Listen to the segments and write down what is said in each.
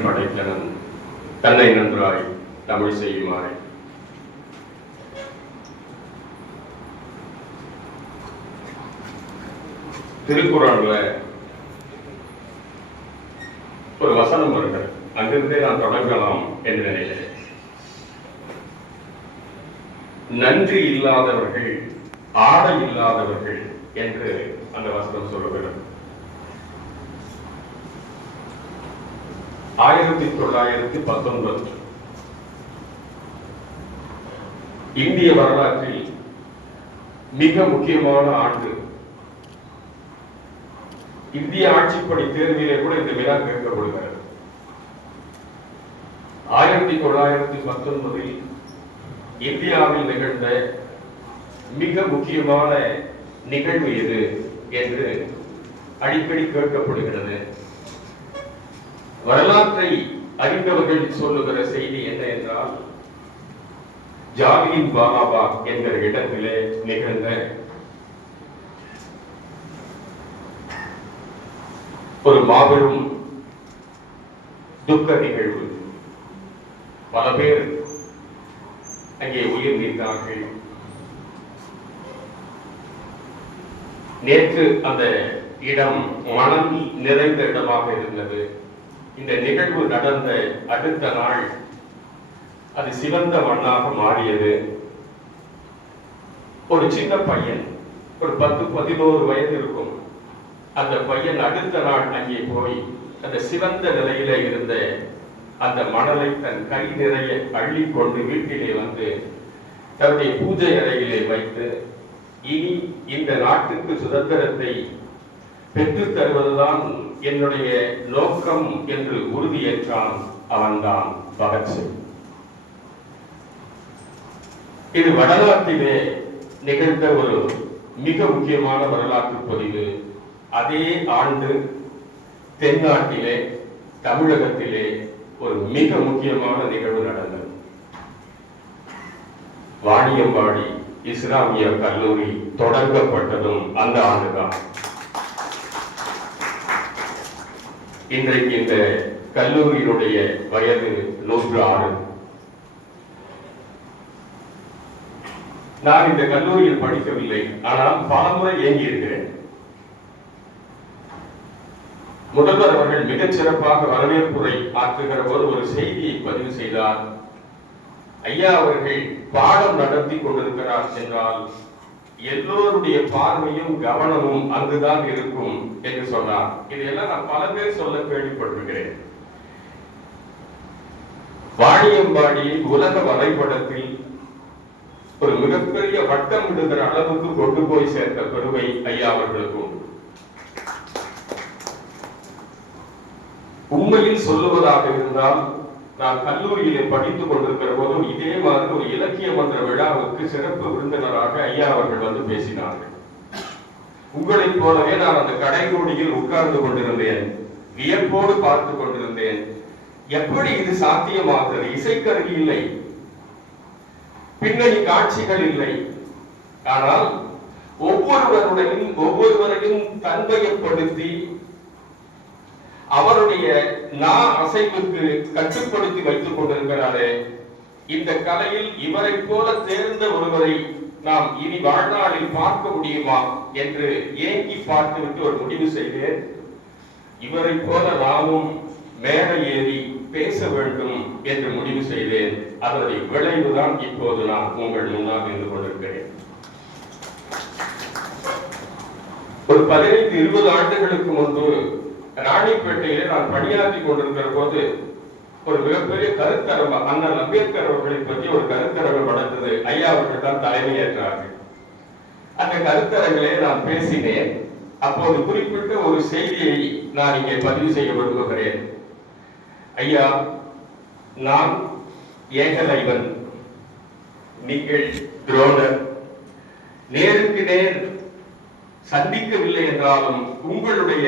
தன் படைத்தனன் தன்னை நன்றாய் தமிழ் செய்யுமாறு. திருக்குறள்ல ஒரு வசனம் வருகிறது, அங்கிருந்தே நான் தொடங்கலாம் என்று நினைக்கிறேன். நன்றி இல்லாதவர்கள் ஆடை இல்லாதவர்கள் என்று அந்த வசனம் சொல்லுகிறது. 1919 இந்திய வரலாற்றில் மிக முக்கியமான ஆண்டு. இந்திய ஆட்சிப்படி தேர்விலே கூட இந்த வினா கேட்கப்படுகிறது. 1919 இந்தியாவில் நிகழ்ந்த மிக முக்கியமான நிகழ்வு எது என்று அடிக்கடி கேட்கப்படுகிறது. வரலாற்றை அறிந்தவர்கள் சொல்லுகிற செய்தி என்ன என்றால், ஜாலியன் வாலாபாக் என்கிற இடத்திலே நிகழ்ந்த ஒரு மாபெரும் துக்க நிகழ்வு. பல பேர் அங்கே உயிர் நீத்தார்கள். நேற்று அந்த இடம் மணல் நிறைந்த இடமாக இருந்தது. இந்த நிகழ்வு நடந்த அடுத்த நாள் அது சிவந்த மண்ணாக மாறியது. ஒரு சின்ன பையன், ஒரு 10-11 வயது இருக்கும், அந்த பையன் அடுத்த நாள் அங்கே போய் அந்த சிவந்த நிலையில இருந்த அந்த மணலை தன் கை நிறைய அள்ளி கொண்டு வீட்டிலே வந்து தன்னுடைய பூஜை அறையிலே வைத்து, இனி இந்த நாட்டுக்கு சுதந்திரத்தை பெற்றுத் தருவதுதான் என்னுடைய நோக்கம் என்று உறுதியேற்றான். அவன்தான் பகத்சிங். இது வடநாட்டிலே நிகழ்ந்த ஒரு மிக முக்கியமான வரலாற்று பதிவு. அதே ஆண்டு தென்னாட்டிலே தமிழகத்திலே ஒரு மிக முக்கியமான நிகழ்வு நடந்தது. வாணியம்பாடி இஸ்லாமிய கல்லூரி தொடங்கப்பட்டதும் அந்த ஆண்டுதான். இன்றைக்கு இந்த கல்லூரியினுடைய வயது 106. நான் இந்த கல்லூரியில் படிக்கவில்லை, ஆனால் பலமுறை இயங்கி இருக்கிறேன். முதல்வர் அவர்கள் மிகச் சிறப்பாக வரவேற்புரை ஆற்றுகிற போது ஒரு செய்தியை பதிவு செய்தார். ஐயா அவர்கள் பாடம் நடத்தி கொண்டிருக்கிறார் என்றால் எல்லோருடைய பார்வையும் கவனமும் அங்குதான் இருக்கும் என்று சொன்னார். இதையெல்லாம் நான் பல பேர் சொல்ல கேள்விப்பட்டிருக்கிறேன். வாணியம்பாடி உலக வரைபடத்தில் ஒரு மிகப்பெரிய வட்டம் விடுகிற அளவுக்கு கொண்டு போய் சேர்த்த பெருமை ஐயா அவர்களுக்கு உண்டு. உண்மையில் சொல்லுவதாக இருந்தால், நான் கல்லூரியிலே படித்துக் கொண்டிருக்கிற போதும் இதே மாதிரி ஒரு இலக்கிய மன்ற விழாவுக்கு சிறப்பு விருந்தினராக ஐயா அவர்கள் வந்து பேசினார்கள். உங்களைப் போலவே நான் அந்த கடைகோடியில் உட்கார்ந்து கொண்டிருந்தேன், வியப்போடு பார்த்து கொண்டிருந்தேன். எப்படி இது சாத்தியமாகிறது? இசைக்கருவி இல்லை, பின்னணி காட்சிகள் இல்லை, ஆனால் ஒவ்வொருவரையும் தன்மையப்படுத்தி அவருடைய அசைவுக்கு கட்டுப்படுத்தி வைத்துக் கொண்டிருக்கிறாரே, இந்த கலையில் இவரை போல தேர்ந்த ஒருவரை நாம் இனி வாழ்நாளில் பார்க்க முடியுமா என்று ஏங்கி பார்த்துவிட்டு ஒரு முடிவு செய்தேன். இவரை போல நாமும் மேடை ஏறி பேச வேண்டும் என்று முடிவு செய்தேன். அதனுடைய விளைவுதான் இப்போது நான் உங்கள் முன்னால் நின்று கொண்டிருக்கிறேன். ஒரு 15-20 ஆண்டுகளுக்கு முன்பு ராணிப்பேட்டையிலே நான் பணியாற்றி கொண்டிருக்கிற போது ஒரு மிகப்பெரிய கருத்தரங்கு, அண்ணல் அம்பேத்கர் அவர்களை பற்றி ஒரு கருத்தரங்கு நடந்தது. ஐயா அவர்கள் தான் தலைமையேற்றார்கள். அந்த கருத்தரங்கிலே நான் பேசினேன். அப்போது குறிப்பிட்ட ஒரு செய்தியை நான் இங்கே பதிவு செய்ய விரும்புகிறேன். ஐயா, நான் ஏகலைவன், நீங்கள் துரோணர். நேருக்கு நேர் சந்திக்கவில்லை என்றாலும் உங்களுடைய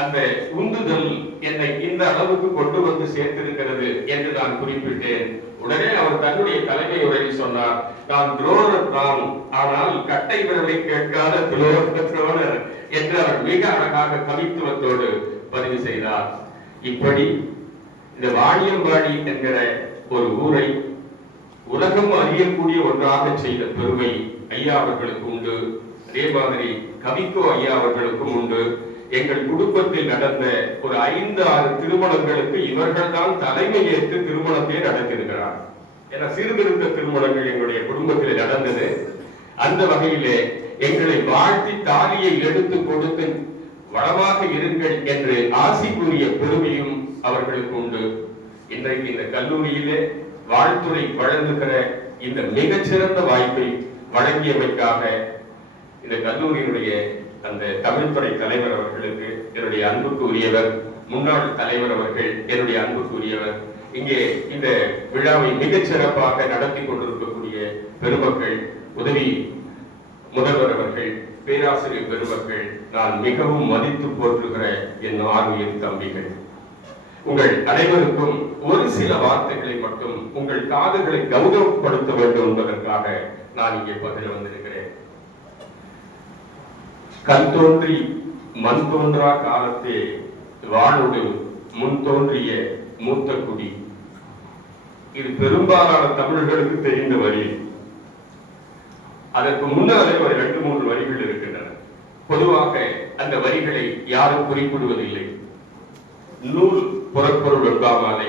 அந்த உந்துதல் என்னை இந்த அளவுக்கு கொண்டு வந்து சேர்த்திருக்கிறது என்று நான் குறிப்பிட்டேன். உடனே அவர் தன்னுடைய தலைமை உரையில் சொன்னார், நான் துரோணர் தான், ஆனால் கட்டை விரலை கேட்காத துரோணர் என்று அவர் மிக அழகாக கவித்துவத்தோடு பதிவு செய்தார். இப்படி இந்த வாணியம்பாடி என்கிற ஒரு ஊரை உலகம் அறியக்கூடிய ஒன்றாக செய்த பெருமை ஐயா அவர்களுக்கு உண்டு. அதே மாதிரி கவிக்கோ ஐயா அவர்களுக்கும் உண்டு. எங்கள் குடும்பத்தில் நடந்த ஒரு 5-6 திருமணங்களுக்கு இவர்கள் தான் தலைமை ஏற்று திருமணத்தை நடத்தியிருக்கிறார். என சீர்திருத்த திருமணங்கள் எங்களுடைய குடும்பத்தில் நடந்தது. அந்த வகையிலே எங்களை வாழ்த்தி தாலியை எடுத்து கொடுத்து வளமாக இருங்கள் என்று ஆசி கூறிய பெருமையும் அவர்களுக்கு உண்டு. இன்றைக்கு இந்த கல்லூரியிலே வாழ்த்துறை வழங்குகிற இந்த மிகச்சிறந்த வாய்ப்பை வழங்கியமைக்காக இந்த கல்லூரியினுடைய அந்த தமிழ்துறை தலைவர் அவர்களுக்கு என்னுடைய அன்புக்கு உரியவர், முன்னாள் தலைவர் அவர்கள் என்னுடைய அன்புக்கு உரியவர், இங்கே இந்த விழாவை மிகச் சிறப்பாக நடத்தி கொண்டிருக்கக்கூடிய பெருமக்கள், உதவி முதல்வர் அவர்கள், பேராசிரியர் பெருமக்கள், நான் மிகவும் மதித்து போற்றுகிற என் ஆர்வீர் தம்பிகள், உங்கள் அனைவருக்கும் ஒரு சில வார்த்தைகளை மட்டும் உங்கள் காதுகளை கௌரவப்படுத்த வேண்டும் என்பதற்காக நான் இங்கே பதில வந்திருக்கிறேன். கண் தோன்றி மண் தோன்றா காலத்தே வானோடு முன் தோன்றிய மூத்த குடி. இது பெரும்பாலான தமிழர்களுக்கு தெரிந்த வரி. அதற்கு முன்னாலே ஒரு 2-3 வரிகள் இருக்கின்றன. பொதுவாக அந்த வரிகளை யாரும் குறிப்பிடுவதில்லை. நூல் புறப்பொருள் வெண்பாமாலை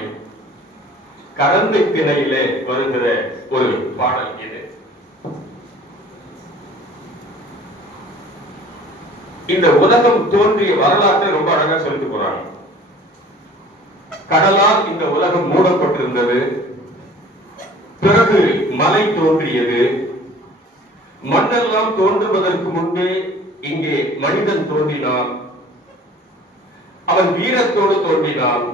கரந்தை திணையிலே வருகிற ஒரு பாடல் இது. இந்த உலகம் தோன்றிய வரலாற்றை ரொம்ப அழகா சொல்லிட்டு போறாங்க. கடலால் இந்த உலகம் மூடப்பட்டிருந்தது. பிறகு மலை தோன்றியது. மண்ணெல்லாம் தோன்றுவதற்கு முன்பே இங்கே மனிதன் தோன்றினான். அவன் வீரத்தோடு தோன்றினான்.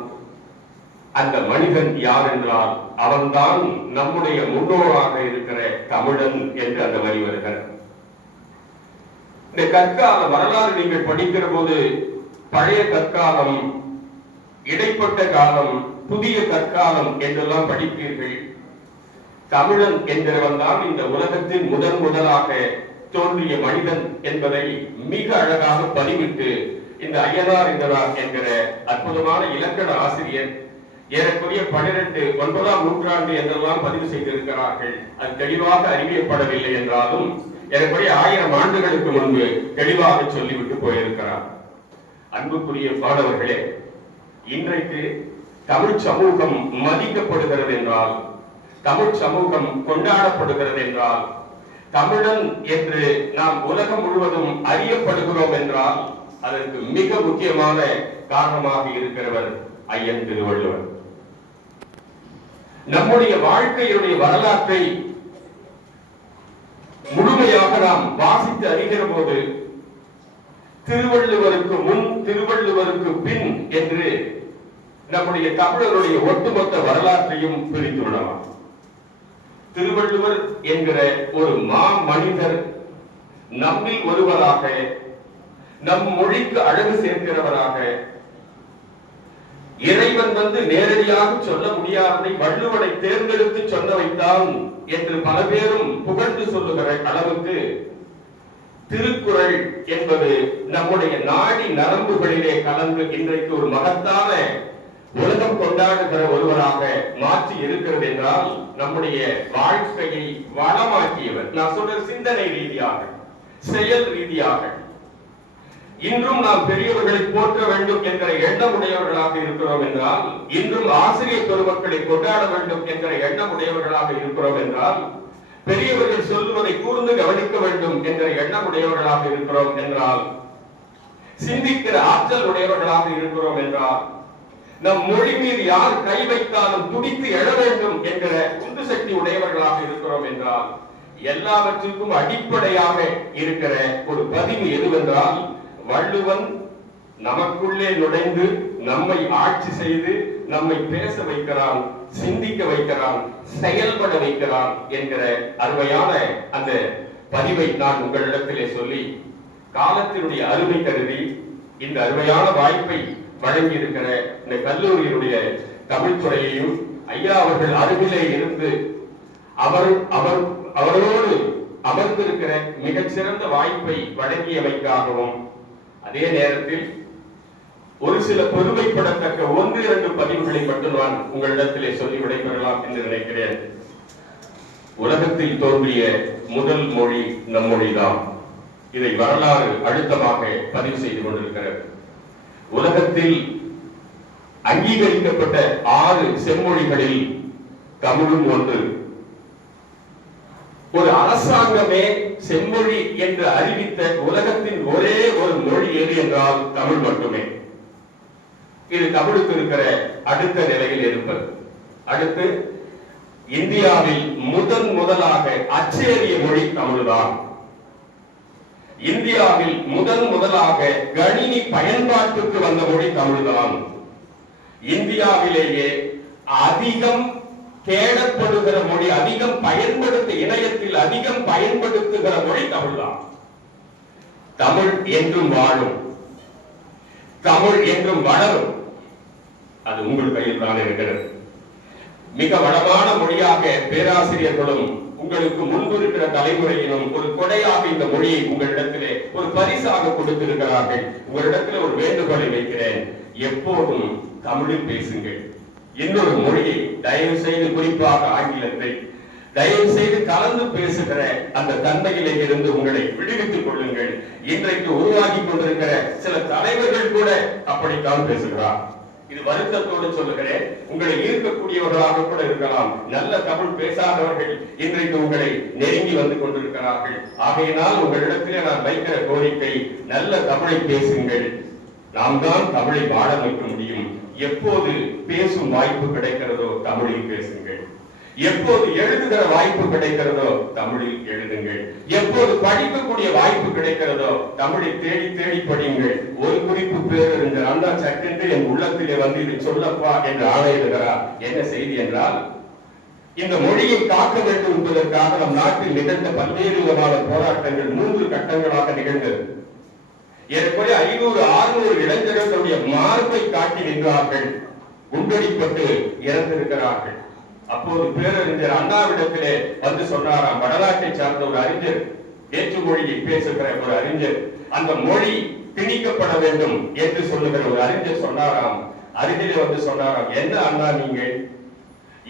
அந்த மனிதன் யார் என்றால் அவன்தான் நம்முடைய முன்னோராக இருக்கிற தமிழன் என்று அந்த வரி வருகிறார். இந்த கற்கால வரலாறு நீங்கள் படிக்கிற போது பழைய கற்காலம், இடைப்பட்ட காலம், புதிய கற்காலம் என்றெல்லாம் படிப்பீர்கள். தமிழன் என்கிறவன் தான் இந்த உலகத்தின் முதலாக தோன்றிய மனிதன் என்பதை மிக அழகாக பதிவிட்டு இந்த ஐயனார் இதனார் என்கிற அற்புதமான இலக்கண ஆசிரியர் ஏறக்குறைய 9ஆம் நூற்றாண்டு என்றெல்லாம் பதிவு செய்திருக்கிறார்கள். அது தெளிவாக அறிவிக்கப்படவில்லை என்றாலும் ஏறக்குறைய 1000 ஆண்டுகளுக்கு முன்பு தெளிவாக சொல்லிவிட்டு போயிருக்கிறார். அன்புக்குரிய மாணவர்களே, இன்றைக்கு தமிழ் சமூகம் மதிக்கப்படுகிறது என்றால், தமிழ் சமூகம் கொண்டாடப்படுகிறது என்றால், தமிழன் என்று நாம் உலகம் முழுவதும் அறியப்படுகிறோம் என்றால் அதற்கு மிக முக்கியமான காரணமாக இருக்கிறவர் ஐயன் திருவள்ளுவர். நம்முடைய வாழ்க்கையுடைய வரலாற்றை முழுமையாக நாம் வாசித்து அறிகிற போது திருவள்ளுவருக்கு முன், திருவள்ளுவருக்கு பின் என்று நம்முடைய தமிழருடைய ஒட்டுமொத்த வரலாற்றையும் பிரித்து விடலாம். திருவள்ளுவர் என்கிற ஒரு மனிதர் நம்மில் ஒருவராக, நம் மொழிக்கு அழகு சேர்க்கிறவராக, இறைவன் நேரடியாக சொல்ல முடியாததை வள்ளுவனை தேர்ந்தெடுத்து சொல்ல வைத்தான் என்று பல பேரும் புகழ்ந்து சொல்லுகிற அளவுக்கு திருக்குறள் என்பது நம்முடைய நாடி நரம்புகளிலே கலந்து இன்றைக்கு ஒரு மகத்தான உலகம் கொண்டாடுகிற ஒருவராக மாற்றி இருக்கிறது என்றால் நம்முடைய வாழ்க்கையை வளமாக்கியவர். நான் சொல்ற சிந்தனை ரீதியாக, செயல் ரீதியாக இன்றும் நாம் பெரியவர்களை போற்ற வேண்டும் என்கிற எண்ணம் உடையவர்களாக இருக்கிறோம் என்றால், இன்றும் ஆசிரியர் பெருமக்களை கொண்டாட வேண்டும் என்கிற எண்ணம் உடையவர்களாக இருக்கிறோம் என்றால், பெரியவர்கள் சொல்லுவதை கூர்ந்து கவனிக்க வேண்டும் என்கிற எண்ணம் உடையவர்களாக இருக்கிறோம் என்றால், சிந்திக்கிற ஆற்றல் உடையவர்களாக இருக்கிறோம் என்றால், நம் மொழி மீது யார் கை வைத்தாலும் துடித்து எழ வேண்டும் என்கிற உந்து சக்தி உடையவர்களாக இருக்கிறோம் என்றால், எல்லாவற்றுக்கும் அடிப்படையாக இருக்கிற ஒரு பதிவு எதுவென்றால், வள்ளுவன் நமக்குள்ளே நுழைந்து நம்மை ஆட்சி செய்து நம்மை பேச வைக்கிறான், சிந்திக்க வைக்கிறான், செயல்பட வைக்கிறான் என்கிற அருமையான அந்த பதிவை நான் உங்களிடத்திலே சொல்லி, காலத்தினுடைய அருமை கருதி இந்த அருமையான வாய்ப்பை வழங்கி இருக்கிற இந்த கல்லூரியினுடைய தமிழ்துறையையும் ஐயா அவர்கள் அருகிலே இருந்து அவரோடு அமர்ந்திருக்கிற மிகச்சிறந்த வாய்ப்பை வழங்கியமைக்காகவும், அதே நேரத்தில் ஒரு சில பெருமைப்படத்தக்க 1-2 பதிவுகளை மட்டும் நான் உங்களிடத்திலே சொல்லி விடைபெறலாம் என்று நினைக்கிறேன். உலகத்தில் தோன்றிய முதல் மொழி நம் மொழிதான். இதை வரலாறு அழுத்தமாக பதிவு செய்து கொண்டிருக்கிறது. உலகத்தில் அங்கீகரிக்கப்பட்ட 6 செம்மொழிகளில் தமிழும் ஒன்று. ஒரு அரசாங்கமே செம்மொழி என்று அறிவித்த உலகத்தின் ஒரே ஒரு மொழி எது என்றால் தமிழ் மட்டுமே. இது தமிழுக்கு இருக்கிற அடுத்த நிலையில் இருப்பது. அடுத்து இந்தியாவில் முதலாக அச்சேறிய மொழி தமிழ்தான். இந்தியாவில் முதலாக கணினி பயன்பாட்டுக்கு வந்த மொழி தமிழ்தான். இந்தியாவிலேயே அதிகம் தேடப்படுகிற மொழி, அதிகம் இணையத்தில் அதிகம் பயன்படுத்துகிற மொழி தமிழ்தான். தமிழ் என்றும் வாழும், தமிழ் என்றும் வளரும். அது உங்கள் கையில் தான் இருக்கிறது. மிக வளமான மொழியாக பேராசிரியர்களும் உங்களுக்கு முன்பு இருக்கிற தலைமுறையிலும் ஒரு கொடையாக இந்த மொழியை உங்களிடத்திலே ஒரு பரிசாக கொடுத்திருக்கிறார்கள். உங்களிடத்தில் ஒரு வேண்டுகோளை வைக்கிறேன், எப்போதும் தமிழில் பேசுங்கள். இன்னொரு மொழியை தயவு செய்து, குறிப்பாக ஆங்கிலத்தை தயவு செய்து கலந்து பேசுகிற அந்த தன்மையிலே இருந்து உங்களை விடுவித்துக் கொள்ளுங்கள். இன்றைக்கு உருவாகி கொண்டிருக்கிற சில தலைவர்கள் கூட அப்படித்தான் பேசுகிறார். இது வருத்தத்தோடு சொல்லுகிறேன். உங்களை ஈர்க்கக்கூடியவர்களாக கூட இருக்கலாம். நல்ல தமிழ் பேசாதவர்கள் இன்றைக்கு உங்களை நெருங்கி வந்து கொண்டிருக்கிறார்கள். ஆகையினால் உங்களிடத்திலே நான் வைக்கிற கோரிக்கை, நல்ல தமிழை பேசுங்கள். நாம் தான் தமிழை வாழ வைக்க முடியும். எப்போது பேசும் வாய்ப்பு கிடைக்கிறதோ தமிழில் பேசுங்கள். எப்போது எழுதுகிற வாய்ப்பு கிடைக்கிறதோ தமிழில் எழுதுங்கள். எப்போது படிக்கக்கூடிய வாய்ப்பு கிடைக்கிறதோ தமிழை தேடி தேடி படியுங்கள். ஒரு குறிப்பு பேரறிஞர் அண்ணா சட்டென்று என் உள்ளத்திலே வந்து இதை சொல்லப்பா என்று ஆணையிடுகிறார். என்ன செய்தி என்றால், இந்த மொழியை காக்க வேண்டும் என்பதற்காக நம் நாட்டில் நிகழ்ந்த பல்வேறு விதமான போராட்டங்கள் 3 கட்டங்களாக நிகழ்ந்தது. ஏறக்குறைய 500-600 இளைஞர்கள் தன்னுடைய மார்பை காட்டி நின்றார்கள். குண்டடிப்பட்டு இறந்திருக்கிறார்கள். அப்போது பேரறிஞர் அண்ணாவிடத்திலே வந்து சொன்னாராம், வடநாட்டை சார்ந்த ஒரு அறிஞர், வேற்று மொழியை பேசுகிற ஒரு அறிஞர், அந்த மொழி திணிக்கப்பட வேண்டும் என்று சொல்லுகிற ஒரு அறிஞர் சொன்னாராம். அருகிலே வந்து சொன்னாராம், என்ன அண்ணா நீங்கள்,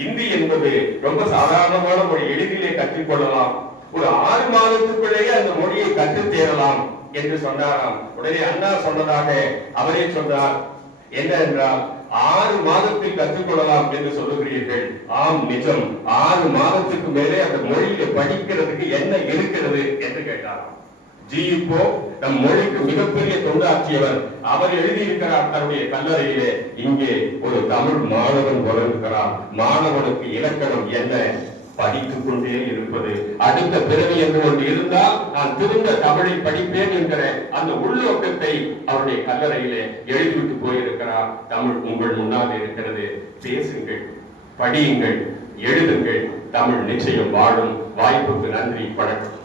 இந்தி என்பது ரொம்ப சாதாரணமான மொழி, எளிதிலே கற்றுக்கொள்ளலாம், ஒரு 6 மாதத்துக்குள்ளேயே அந்த மொழியை கற்றுத் தேரலாம் என்று சொன்னாராம். உடனே அண்ணா சொன்னதாக அவரே சொன்னார், என்ன என்றால், 6 மாதத்தில் கற்றுக்கொள்ளலாம் என்று சொல்லுகிறீர்கள். ஆம், நிஜம். 6 மாதத்துக்கு மேலே அந்த மொழியை படிக்கிறதுக்கு என்ன இருக்கிறது என்று கேட்டாராம். ஜி.போ நம் மொழிக்கு மிகப்பெரிய தொண்டாற்றியவர். அவர் எழுதியிருக்கிறார் தன்னுடைய கல்லறையிலே, இங்கே ஒரு தமிழ் மாணவன் வளர்கிறார், மாணவனுக்கு இலக்கணம் என்ன, படித்துக் கொண்டே இருப்பது. அடுத்த பிறவி என்று ஒன்று இருந்தால் நான் திரும்ப தமிழை படிப்பேன் என்கிற அந்த உள்நோக்கத்தை அவருடைய கல்லறையிலே எழுதிவிட்டு போயிருக்கிறார். தமிழ் உங்கள் முன்னால் இருக்கிறது. பேசுங்கள், படியுங்கள், எழுதுங்கள். தமிழ் நிச்சயம் வாழும். வாய்ப்புக்கு நன்றி. வணக்கம்.